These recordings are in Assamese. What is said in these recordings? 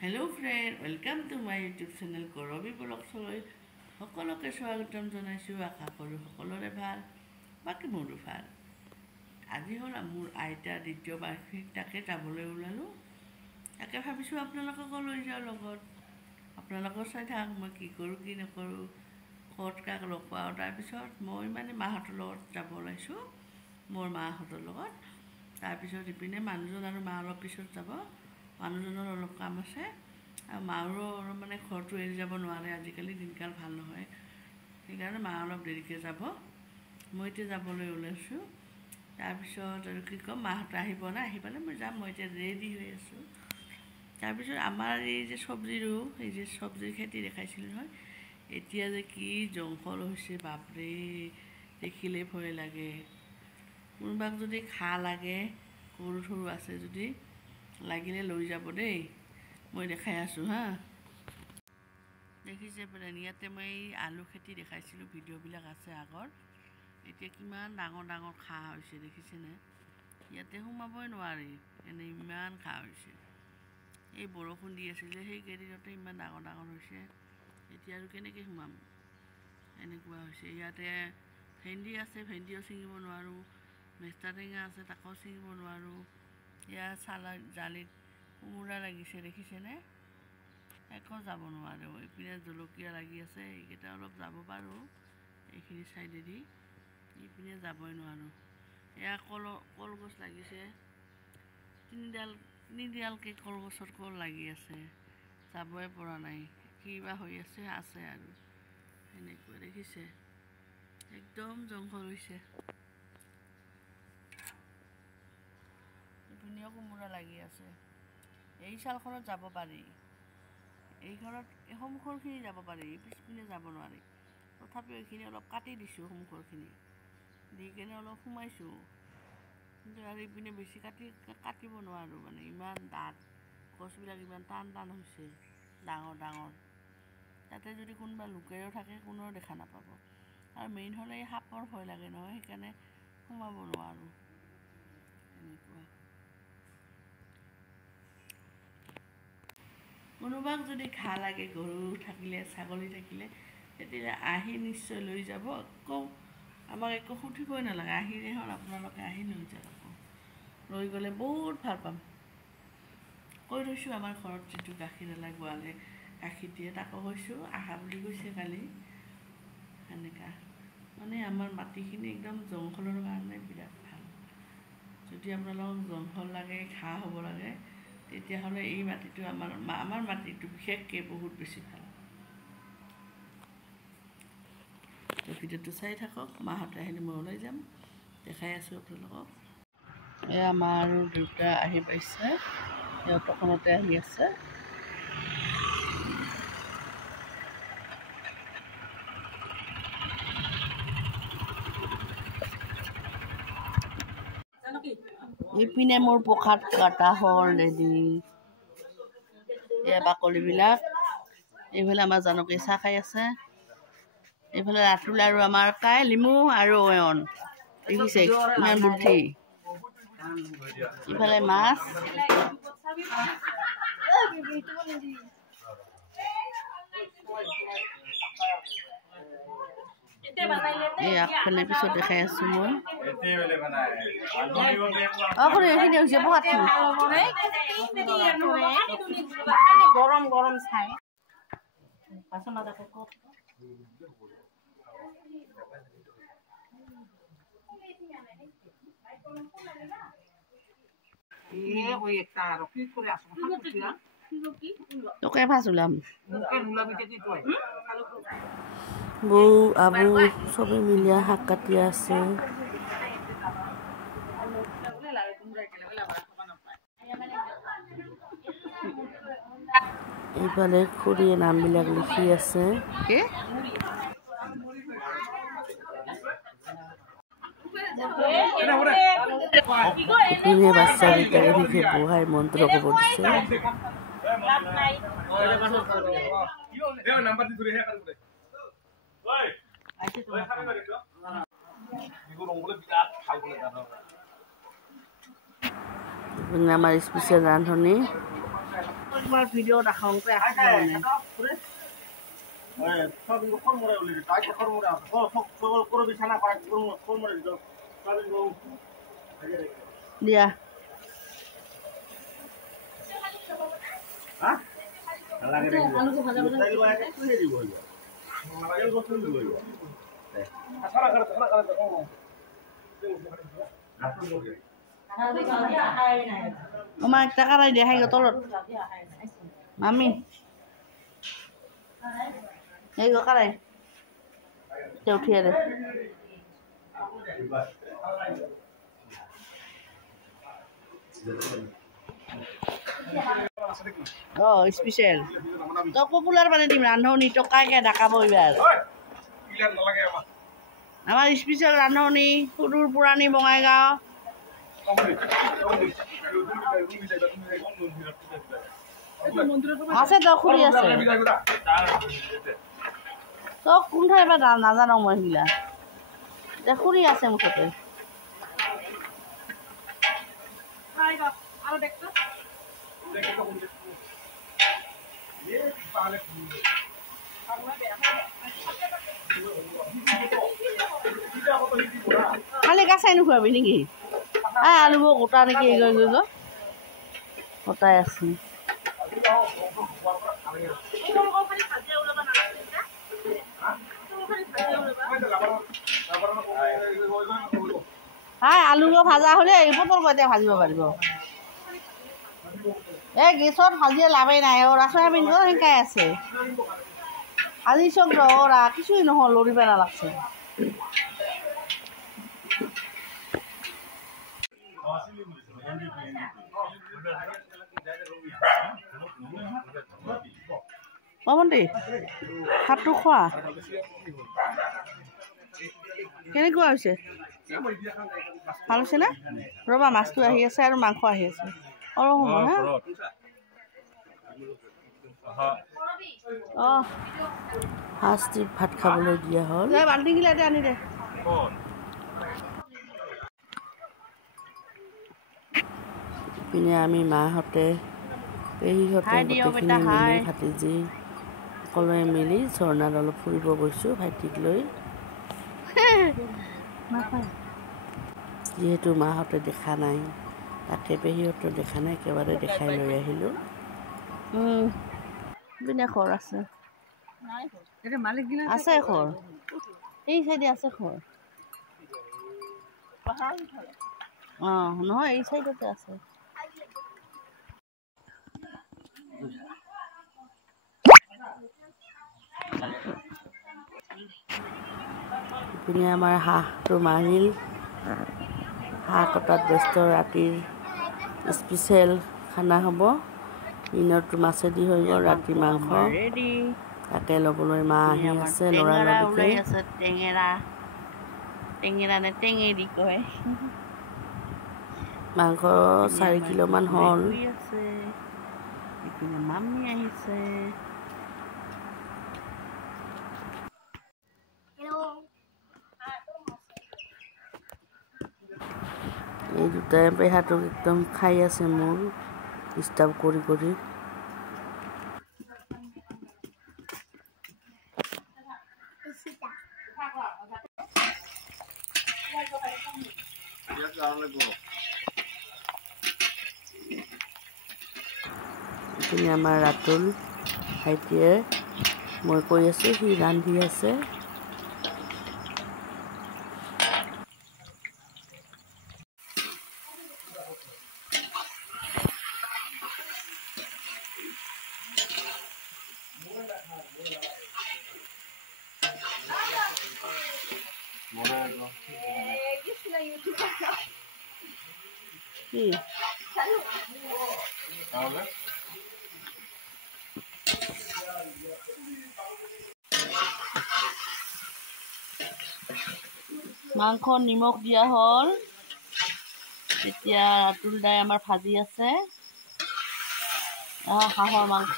Hello friend, welcome to my YouTube channel Korobi Vlogsলৈ সকলোকে স্বাগতম জনাইছোঁ। আশা কৰোঁ সকলোৰে ভাল, বাকী মোৰো ভাল। আজি হ'ল মোৰ আইতাৰ দ্বিতীয় বাৰ্ষিক, তাকে যাবলৈ ওলালোঁ। তাকে ভাবিছোঁ আপোনালোককো লৈ যাওঁ লগত। আপোনালোকেও চাই থাকক মই কি কৰোঁ কি নকৰোঁ, ক'ত কাক লগ পাওঁ। তাৰপিছত মই মাহঁতৰ লগত যাব ওলাইছোঁ, মোৰ মাহঁতৰ লগত। তাৰপিছত ইপিনে মানুহজন আৰু মা অলপ পিছত যাব। মানুহজনৰ অলপ কাম আছে আৰু মাৰো ঘৰটো এৰি যাব নোৱাৰে, আজিকালি দিনকাল ভাল নহয়, সেইকাৰণে মা অলপ দেৰিকৈ যাব। মই এতিয়া যাবলৈ ওলাইছোঁ। তাৰপিছত আৰু কি ক'ম, মাহঁতে আহিব না, আহি পালে মই যাম। মই এতিয়া ৰেডি হৈ আছোঁ। তাৰপিছত আমাৰ এই যে চব্জি ৰুওঁ, এই যে চব্জিৰ খেতি দেখাইছিলোঁ নহয়, এতিয়া যে কি জংঘল হৈছে বাপৰে, দেখিলে ভয় লাগে। কোনোবাক যদি ঘাঁহ লাগে, গৰু চৰু আছে যদি লাগিলে লৈ যাব দেই, মই দেখাই আছোঁ হা। দেখিছে বোলে, ইয়াতে মই আলু খেতি দেখাইছিলোঁ, ভিডিঅ'বিলাক আছে আগৰ। এতিয়া কিমান ডাঙৰ ডাঙৰ ঘাঁহ হৈছে দেখিছেনে? ইয়াতে সোমাবই নোৱাৰি, এনেই ইমান ঘাঁহ হৈছে। এই বৰষুণ দি আছিলে সেইকেইদিনতে ইমান ডাঙৰ ডাঙৰ হৈছে, এতিয়া আৰু কেনেকৈ সোমাম, এনেকুৱা হৈছে। ইয়াতে ভেন্দি আছে, ভেন্দিও ছিঙিব নোৱাৰোঁ। মেষ্টা টেঙা আছে, তাকো ছিঙিব নোৱাৰোঁ। ইয়াত জালিত কোমোৰা লাগিছে দেখিছেনে? একো যাব নোৱাৰোঁ। এইপিনে জলকীয়া লাগি আছে, এইকেইটা অলপ যাব পাৰোঁ এইখিনি চাইডেদি, এইপিনে যাবই নোৱাৰোঁ। এয়া কলগছ লাগিছে, তিনিডালকৈ কলগছৰ কল লাগি আছে, যাবই পৰা নাই। কিবা হৈ আছে আৰু সেনেকুৱা দেখিছে, একদম জংঘল হৈছে। ধুনীয়া কোমোৰা লাগি আছে। এই চালখনত যাব পাৰি, এইখনত এই সন্মুখৰখিনি যাব পাৰি, পিছপিনে যাব নোৱাৰি। তথাপিও এইখিনি অলপ কাটি দিছোঁ, সন্মুখৰখিনি দি কেনে অলপ সোমাইছোঁ, কিন্তু আৰু এইপিনে বেছি কাটিব নোৱাৰোঁ, ইমান ডাঠ গছবিলাক, ইমান টান টান হৈছে, ডাঙৰ ডাঙৰ। তাতে যদি কোনোবা লোকেও থাকে, কোনেও দেখা নাপাব। আৰু মেইন হ'লে এই সাপৰ ভয় লাগে নহয়, সেইকাৰণে সোমাব নোৱাৰোঁ। এনেকুৱা কোনোবাক যদি ঘাঁহ লাগে, গৰু থাকিলে, ছাগলী থাকিলে, তেতিয়া আহি নিশ্চয় লৈ যাব। আমাক একো সুধিবই নালাগে, আহিলে হ'ল, আপোনালোকে আহি লৈ যাব। লৈ গ'লে বহুত ভাল পাম। কৈ থৈছোঁ, আমাৰ ঘৰত যিটো গাখীৰৱালা গোৱালে গাখীৰ দিয়ে, তাকো কৈছোঁ আহা বুলি কৈছে কালি। সেনেকুৱা আমাৰ মাটিখিনি একদম জংঘলৰ কাৰণে বিৰাট ভাল। যদি আপোনালোকক জংঘল লাগে, ঘাঁহ হ'ব লাগে, তেতিয়াহ'লে এই মাটিটো আমাৰ মাটিটো বিশেষকৈ বহুত বেছি ভাল। ভিডিঅ'টো চাই থাকক, মাহঁতে আহিলে মই ওলাই যাম, দেখাই আছোঁ আপোনালোকক। এয়া মা আৰু দেউতা আহি পাইছে, সিহঁত অসমতে আহি আছে। এইপিনে মোৰ প্ৰসাদ কাটা হ'ল ৰেডি, এয়া বাকলিবিলাক। এইফালে আমাৰ জানকী চাহ খাই আছে, এইফালে ৰাতুল আৰু আমাৰ কাই লিমু আৰু অয়ন, দেখিছে ইমান বুদ্ধি। ইফালে মাছ, এই আগফালে পিছত দেখাই আছোঁ মই। এইখিনি হৈছে গৰম গৰম চাই তোকে ফাঁচ ওলাম। বৌ আবু চবে মিলিয়া শাক কাটি আছে। এইফালে খুৰীয়ে নামবিলাক লিখি আছে। ইপিনে বাচ্চাকেইটাকে লিখে বহাই মন্ত্ৰ ক'ব দিছে। আমাৰ স্পেচিয়েল ৰান্ধনি তোমাৰ ভিডিঅ' দেখাওঁতে আছে দিয়া Oma একটা কারাই দিয়ে হাই তলত মামি এই গো কারাই উঠিয়ে দে স্পেচিয়েল তো পপুলার মানে দিম ৰান্ধনি টকাকে ডাকাব এইবাৰ আমাৰ স্পেচিয়েল ৰান্ধনি সুদূৰ পুৰাণী বঙাইগাঁও আছে তো খুলি আছে তো কোন ঠাইৰ পৰা নাজানো মই সেইবিলাক এতিয়া খুলি আছে মুঠতে খালি কাচাই নোখোৱাবি নেকি আলুবোৰ গোটা নেকি এই গৈ গোটাই আছে আলুবোৰ ভাজা হ'লে এই বটল এতিয়া ভাজিব পাৰিব এই গেছত ভাজিয়ে লাভেই নাই ৰাচনা পিন্ধো সেনেকাই আছে আজি চব ৰহৰা কিছুই নহয় লৰি পেলা লাগছে ভন্টি ভাতটো খোৱা কেনেকুৱা হৈছে ভাল হৈছে না ৰ'বা মাছটো আহি আছে আৰু মাংস আহি আছে অলপ সময় ফাৰ্ষ্ট ভাত খাবলৈ দিয়া হ'ল বাল্টি গিলাতে আনি দে পিনে আমি মাহঁতে পেহীহঁতে গোটেইখিনি মিলি ভাতিজি সকলোৱে মিলি ঝৰ্ণাত অলপ ফুৰিব গৈছোঁ ভাইটিক লৈ যিহেতু মাহঁতে দেখা নাই তাকে পেহীহঁতে দেখা নাই একেবাৰে দেখাই লৈ আহিলোঁ পিনে ঘৰ আছে আছে ঘৰ এই চাইডে আছে ঘৰ নহয় এই চাইডতে আছে ইপিনে আমাৰ হাঁহটো মাৰিল হাঁহ কটাত ব্যস্ত ৰাতিৰ স্পেচিয়েল খানা হ'ব দিনৰটো মাছেদি হৈ গ'ল ৰাতি মাংস তাকে ল'বলৈ মা আহি আছে ল'ৰালৰিকৈ টেঙেৰা নে টেঙেৰি কয় মাংস 4 কিলোমান হ'ল মামী আহিছে এই দুটাই পেহাটোক একদম খাই আছে মোৰ ডিষ্টাৰ্ব কৰি কৰি এইখিনি আমাৰ ৰাতুল ভাইটিয়ে মই কৈ আছোঁ সি ৰান্ধি আছে কি মাংস নিমখ দিয়া হ'ল এতিয়া ৰাতুল দাই আমাৰ ভাজি আছে হাঁহৰ মাংস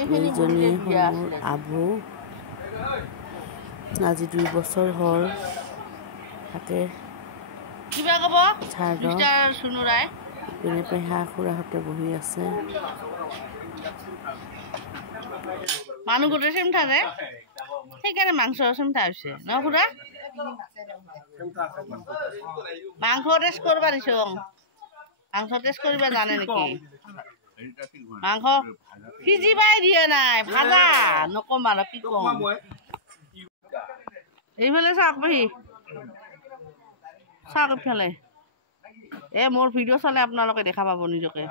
এইজনী মোৰ আবু আজি 2 বছৰ হ'ল তাকে কিবা ক'ব মিষ্টাৰ সুনুৰাই ইপিনে পেহা খুৰাহঁতে বহি আছে মানুহ গোটেই চিমঠা যে সেইকাৰণে মাংস চিমঠা হৈছে ন খুৰা মাংস টেষ্ট কৰিব দিছো মাংস টেষ্ট কৰিব জানে নেকি মাংস সিজিবাই দিয়া নাই ভাজা নকম আৰু কি কম এইফালে চাওক পেহী চাওক এইফালে মোৰ ভিডিঅ' চালে আপোনালোকে দেখা পাব নিজকে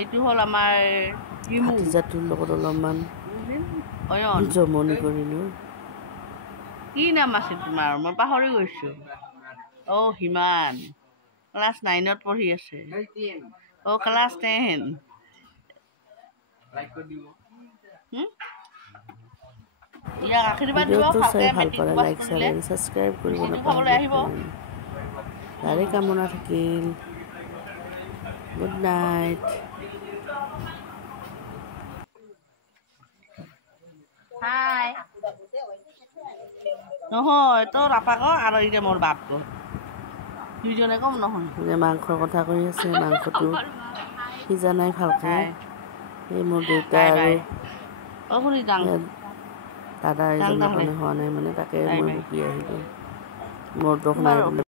এইটো হ'ল আমাৰ ভাতিজাটোৰ লগত অলপমান জমনি কৰিলোঁ কি নাম আছিল তোমাৰ মই পাহৰি গৈছোঁ হিমান ক্লাছ 9ত পঢ়ি আছে ক্লাছ 10 ইয়াক আশীৰ্বাদ দিব চাই ভাল পালে লাইক ছাবস্ক্ৰাইব কৰিব নাপাহৰিব তাৰে কামনা থাকিল গুড নাইট হাই নহয় তোৰ আপাক আৰু এতিয়া মোৰ বাপক দুইজনে কম নহয় মাংসৰ কথা কৈ আছে মাংসটো সিজা নাই ভালকৈ এই মোৰ দেউতা আৰু দাদা এজনৰ কাৰণে হোৱা নাই মানে তাকে মই বকি আহিলোঁ মোৰ দুখ নাই